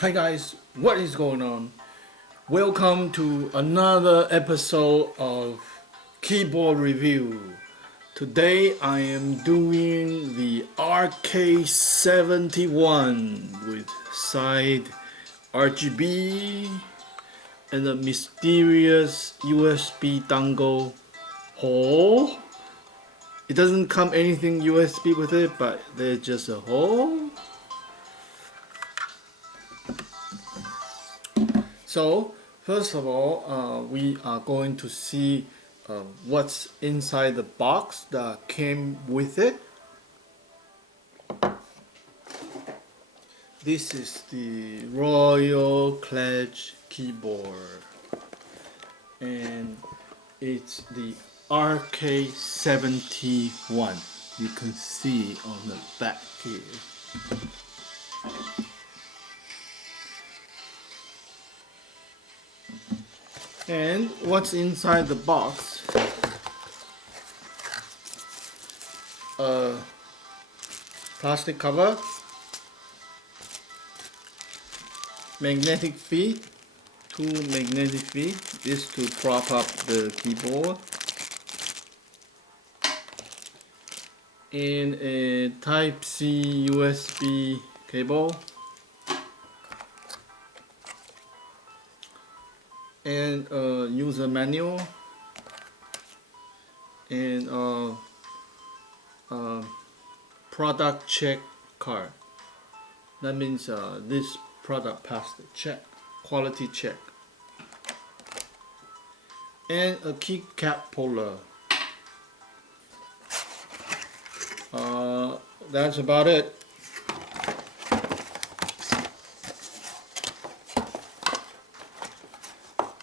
Hi guys, what is going on? Welcome to another episode of Keyboard Review. Today I am doing the RK71 with side RGB and a mysterious USB dongle hole. It doesn't come anything USB with it, but there's just a hole. So first of all, we are going to see what's inside the box that came with it. This is the Royal Kludge keyboard, and it's the RK71. You can see on the back here. And what's inside the box? A plastic cover, magnetic feet, two magnetic feet, this to prop up the keyboard, and a Type-C USB cable, and a user manual, and a product check card. That means this product passed the check, quality check, and a keycap puller. That's about it.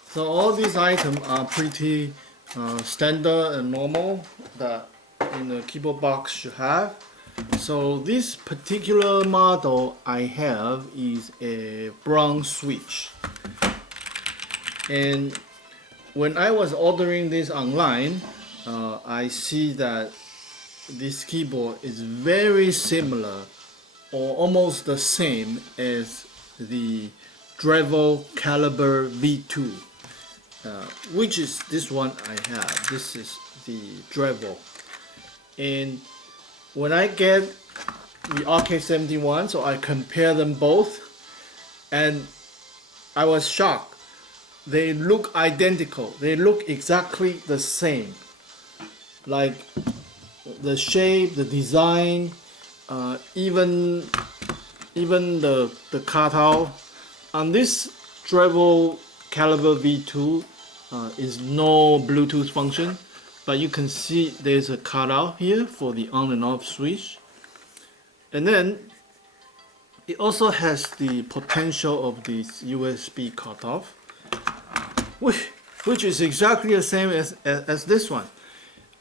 So all these items are pretty standard and normal that in a keyboard box should have. So this particular model I have is a brown switch, and when I was ordering this online, I see that this keyboard is very similar or almost the same as the Dremel Caliber V2, which is this one I have. This is the Dremel, and when I get the RK71, so I compare them both, and I was shocked. They look identical. They look exactly the same. Like the shape, the design, even the cutout. On this Dremel Caliber V2 is no Bluetooth function, but you can see there's a cutout here for the on and off switch, and then it also has the potential of this USB cutoff, which is exactly the same as this one.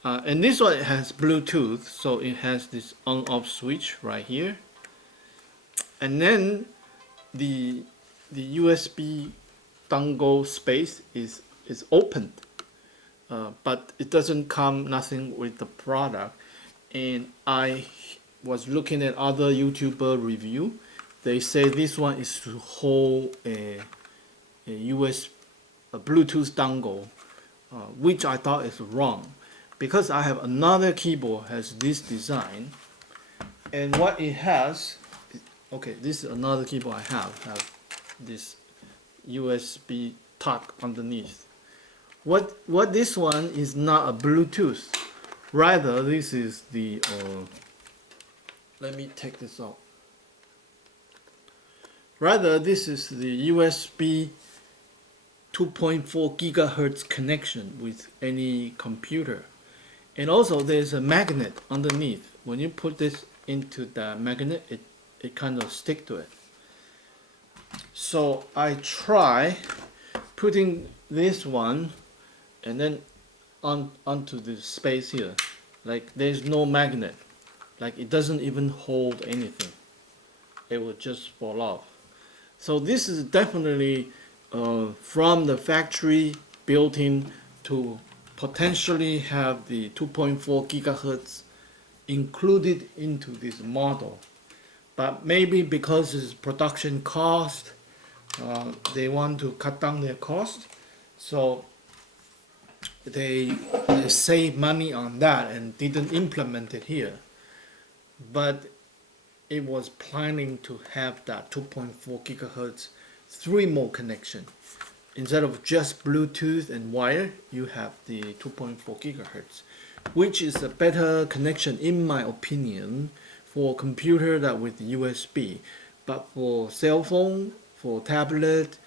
And this one has Bluetooth, so it has this on-off switch right here, and then the USB dongle space is opened, but it doesn't come nothing with the product. And I was looking at other YouTuber review. They say this one is to hold a Bluetooth dongle, which I thought is wrong, because I have another keyboard has this design, and what it has, okay, this is another keyboard I have this USB tuck underneath. What this one is not a Bluetooth, rather this is the let me take this out. Rather this is the USB 2.4 gigahertz connection with any computer. And also there's a magnet underneath. When you put this into the magnet, it kind of stick to it. So I try putting this one and then onto the space here. Like there's no magnet. Like it doesn't even hold anything. It will just fall off. So this is definitely from the factory built in to potentially have the 2.4 gigahertz included into this model. But maybe because it's production cost They want to cut down their cost, so they save money on that and didn't implement it here. But it was planning to have that 2.4 gigahertz 3 mode connection. Instead of just Bluetooth and wire, you have the 2.4 gigahertz, which is a better connection in my opinion for a computer that with USB. But for cell phone, for tablet,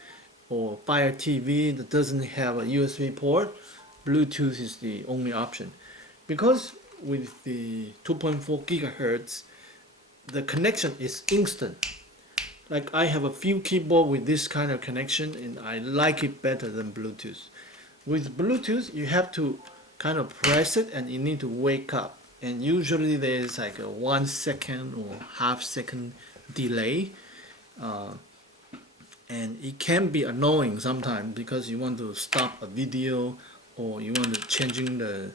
or Fire TV that doesn't have a USB port, Bluetooth is the only option. Because with the 2.4 gigahertz, the connection is instant. Like I have a few keyboard with this kind of connection and I like it better than Bluetooth. With Bluetooth, you have to kind of press it and you need to wake up. And usually there's like a 1 second or half second delay. And it can be annoying sometimes because you want to stop a video or you want to changing the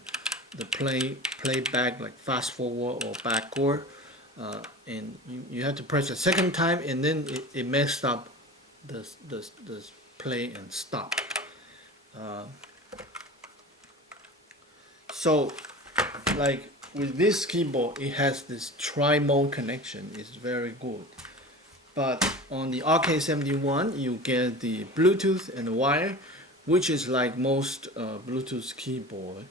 playback, like fast forward or backward. And you have to press a second time and then it messed up the play and stop. So like with this keyboard, it has this tri-mode connection. It's very good. But on the RK71, you get the Bluetooth and wire, which is like most Bluetooth keyboard.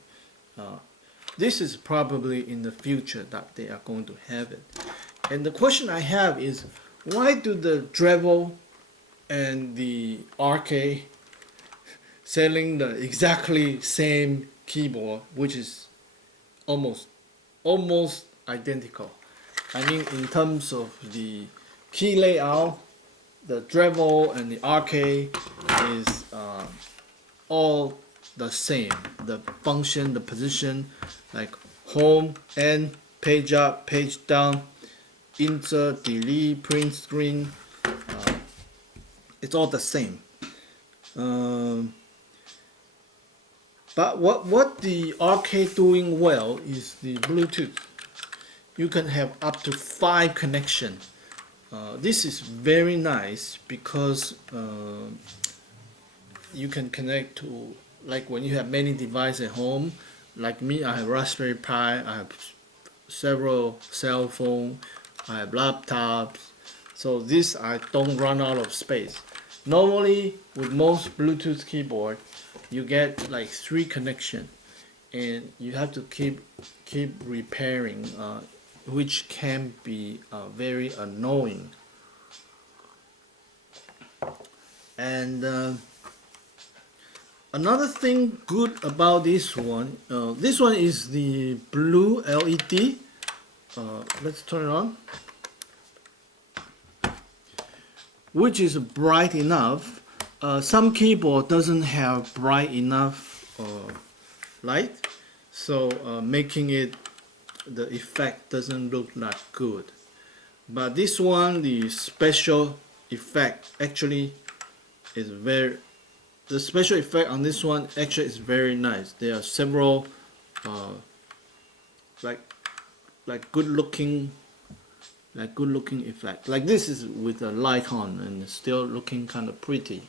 This is probably in the future that they are going to have it. And the question I have is, why do the Dremel and the RK selling the exactly same keyboard, which is almost identical? I mean, in terms of the key layout, the Dremel and the RK is all the same. The function, the position, like home, end, page up, page down, insert, delete, print screen, it's all the same. But what the RK doing well is the Bluetooth. You can have up to 5 connections. This is very nice because you can connect to, like when you have many devices at home, like me, I have Raspberry Pi, I have several cell phones, I have laptops, so this I don't run out of space. Normally with most Bluetooth keyboard, you get like 3 connections and you have to keep repairing, which can be very annoying. And another thing good about this one is the blue LED. Let's turn it on, which is bright enough. Some keyboard doesn't have bright enough light, so making it, the effect doesn't look that good. But this one, the special effect actually is very, the special effect on this one actually is very nice. There are several like good looking effect. Like this is with a light on and it's still looking kind of pretty.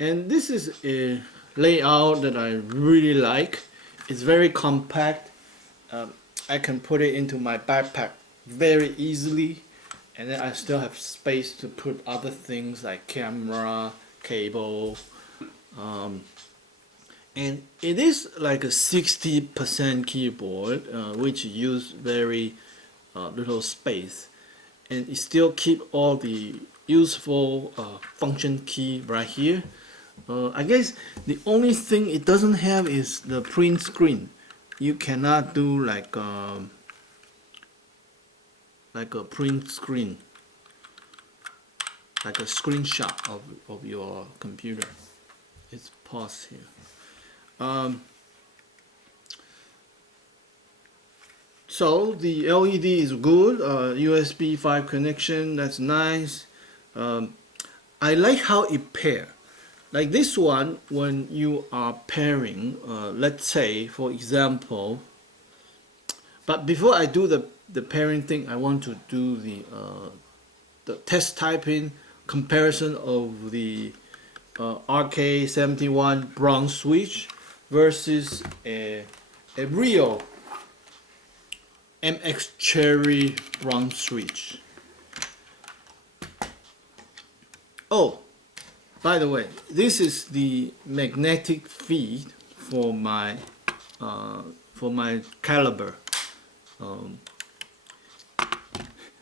And this is a layout that I really like. It's very compact. I can put it into my backpack very easily, and then I still have space to put other things like camera, cable, and it is like a 60% keyboard, which use very little space, and it still keep all the useful function key right here. I guess the only thing it doesn't have is the print screen. You cannot do like a print screen, like a screenshot of your computer. It's paused here. So the LED is good. USB 5 connection, that's nice. I like how it pairs. Like this one, when you are pairing, let's say for example, but before I do the pairing thing, I want to do the the test typing comparison of the RK71 brown switch versus a real MX Cherry brown switch. Oh, by the way, this is the magnetic feed for my caliber.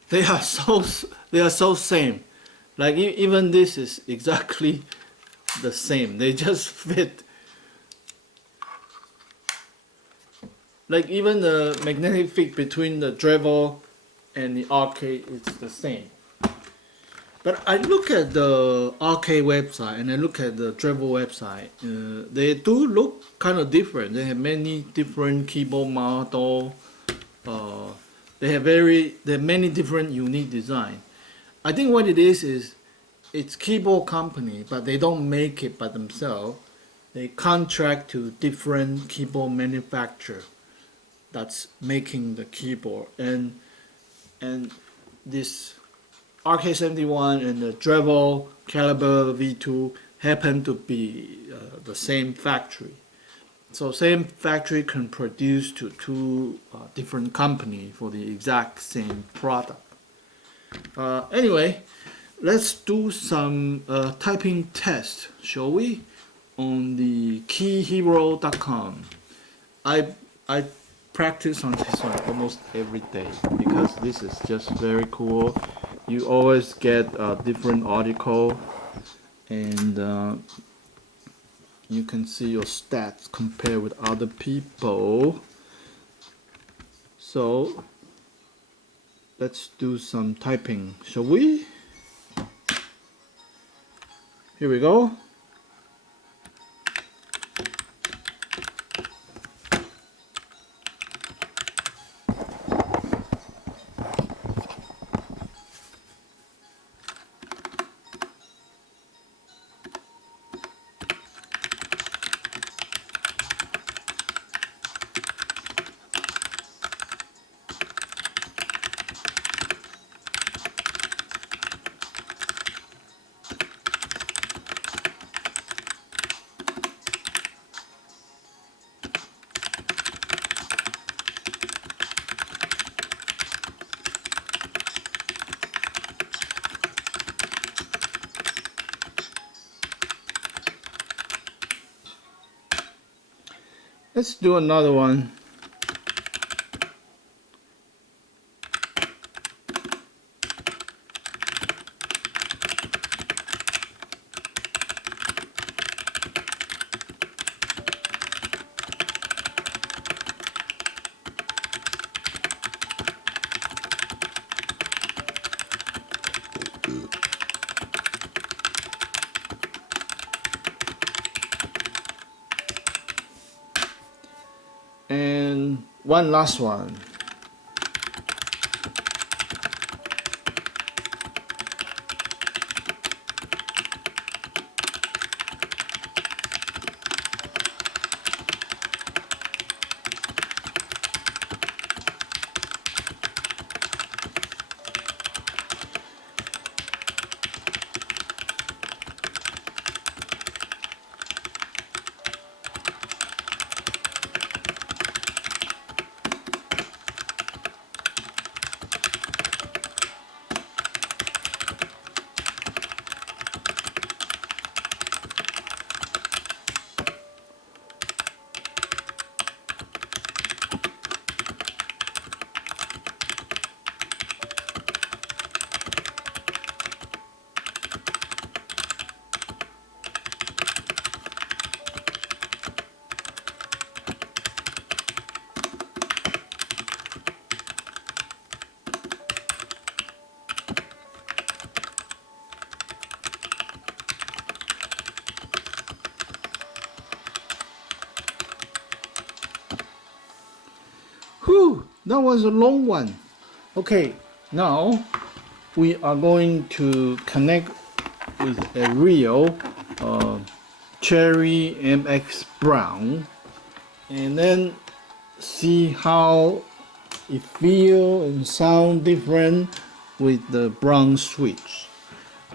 They are so same. Like even this is exactly the same. They just fit. Like even the magnetic feed between the Dremel and the RK is the same. But I look at the RK website and I look at the Dremel website. They do look kind of different. They have many different keyboard model. They have many different unique design. I think what it is it's keyboard company, but they don't make it by themselves. They contract to different keyboard manufacturer that's making the keyboard, and this RK71 and the Dremel Caliber V2 happen to be the same factory. So same factory can produce to two different companies for the exact same product. Anyway, let's do some typing test, shall we? On the keyhero.com. I practice on this one almost every day because this is just very cool. You always get a different article, and you can see your stats compared with other people. So let's do some typing, shall we? Here we go. Let's do another one. And one last one. Whew, that was a long one. Okay, now we are going to connect with a real Cherry MX Brown and then see how it feel and sound different with the brown switch.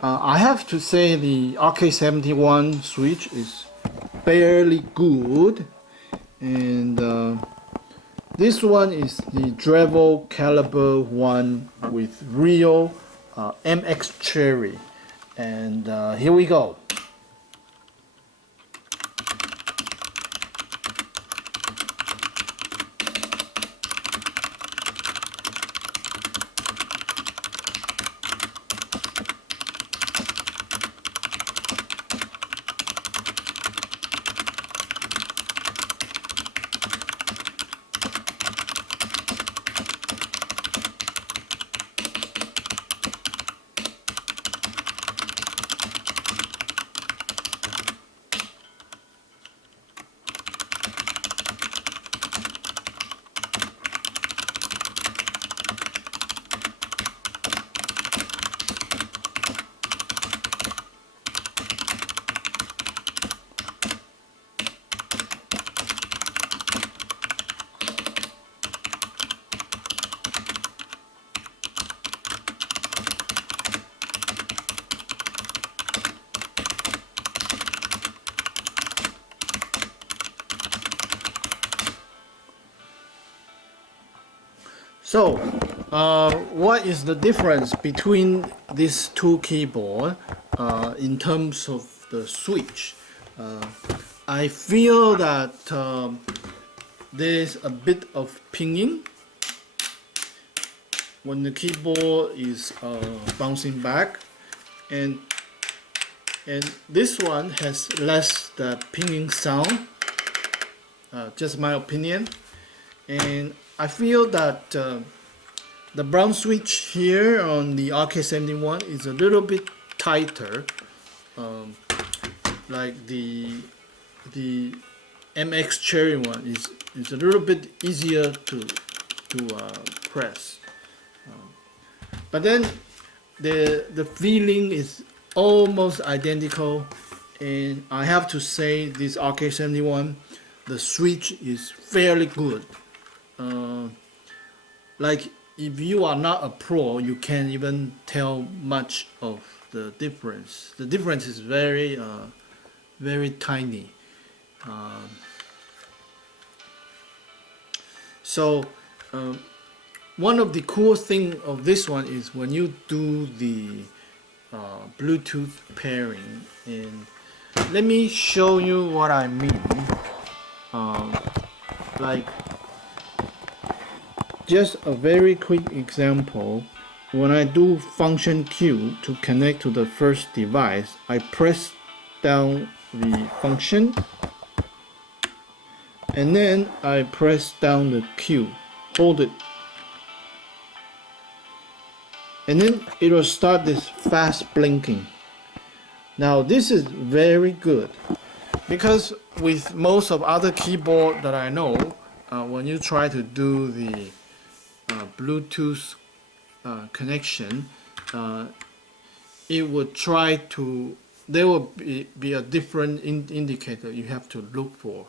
I have to say the RK71 switch is fairly good, and this one is the Dremel caliber one with real MX cherry, and here we go. So, what is the difference between these two keyboards in terms of the switch? I feel that there's a bit of pinging when the keyboard is bouncing back, and this one has less the pinging sound. Just my opinion. And I feel that the brown switch here on the RK71 is a little bit tighter, like the MX cherry one is a little bit easier to press. But then the feeling is almost identical, and I have to say this RK71, the switch is fairly good. Like if you are not a pro, you can't even tell much of the difference. The difference is very very tiny. So one of the cool things of this one is when you do the Bluetooth pairing, and let me show you what I mean. Like just a very quick example, when I do function Q to connect to the first device, I press down the function and then I press down the Q, hold it, and then it will start this fast blinking. Now this is very good, because with most of other keyboard that I know, when you try to do the Bluetooth connection, it would try to, there will be a different indicator you have to look for,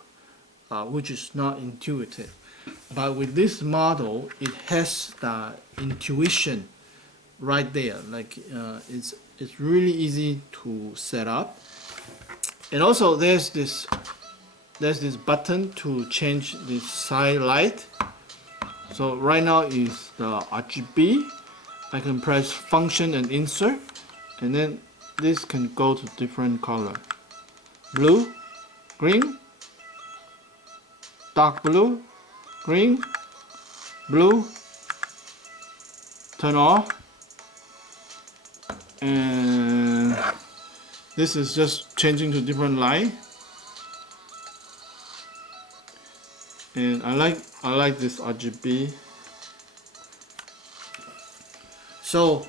which is not intuitive. But with this model, it has the intuition right there. Like it's really easy to set up, and also there's this button to change the side light. So right now is the RGB. I can press function and insert, and then this can go to different color: blue, green, dark blue, green, blue, turn off, and this is just changing to different light. And I like this RGB. So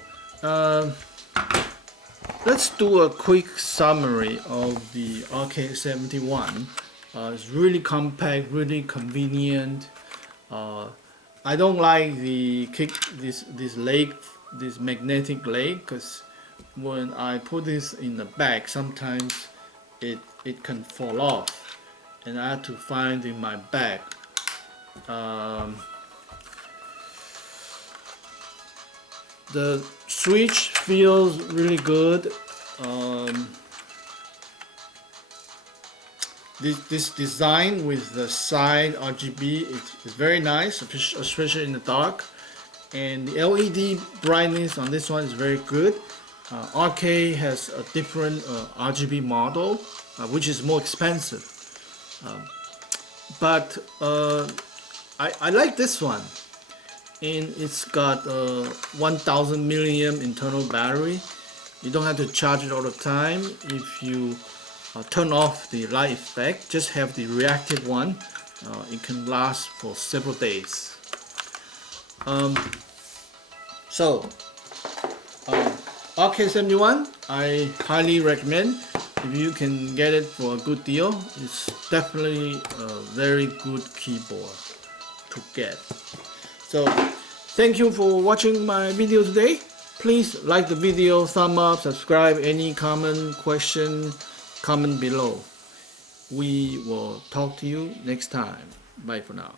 let's do a quick summary of the RK71. It's really compact, really convenient. I don't like the this leg, this magnetic leg, because when I put this in the bag, sometimes it can fall off, and I have to find in my bag. The switch feels really good. This design with the side RGB is very nice, especially in the dark. And the LED brightness on this one is very good. RK has a different RGB model, which is more expensive. But I like this one. And it's got 1000 milliamp internal battery. You don't have to charge it all the time. If you turn off the light effect, just have the reactive one, it can last for several days. RK71 I highly recommend. If you can get it for a good deal, it's definitely a very good keyboard to get. So thank you for watching my video today. Please like the video, thumb up, subscribe, any comment, question, comment below. We will talk to you next time. Bye for now.